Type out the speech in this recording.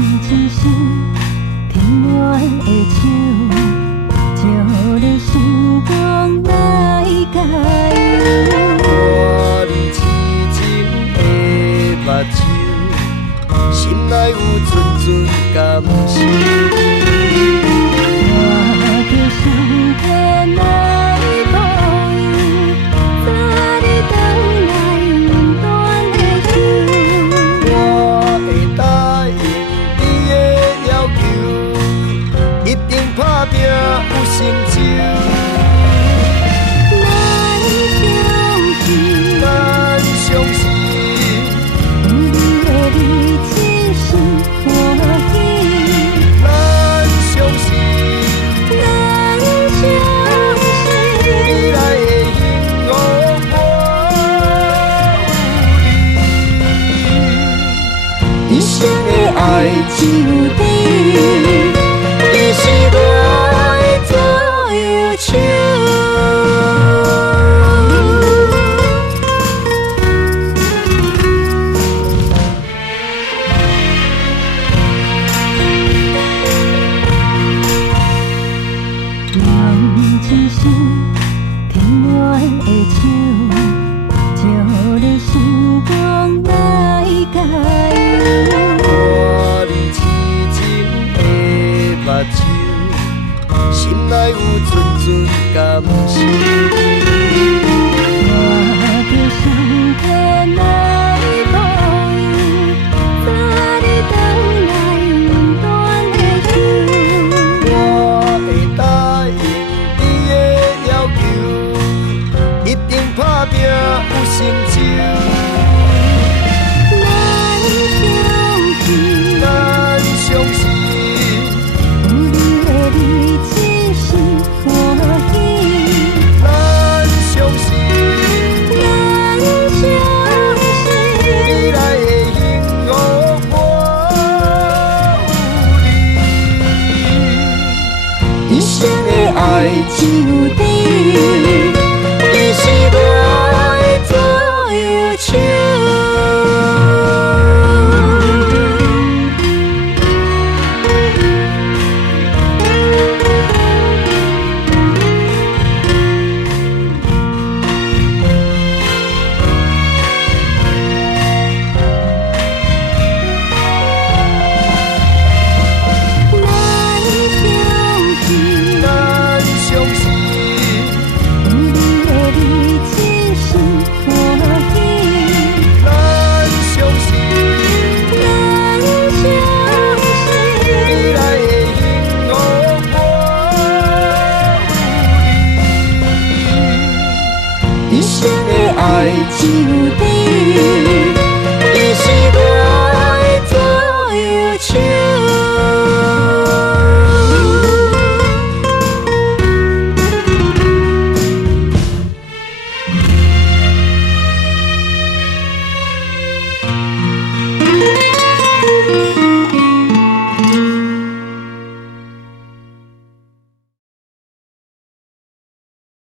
一声甜恋的手，招你心中来加油。看你痴情的目睭，心内有阵阵感受。我叫上天来保佑，早日回来温暖的手。我会答应你的要求，一定打拼有成就。咱相信，有你的日子是欢喜。咱相信，未来的幸福我有你，一生的爱只有你，你是我的左右手。一声甜恋的手，招你心中来加油。看你痴情的目睭，心内有阵阵感受。我叫上天来保佑，早日回来温暖的手。我会答应你的要求，一定打拼有成就。咱相信，有你的日子是欢喜。咱相信，未来的幸福我有你，一生的爱只有你。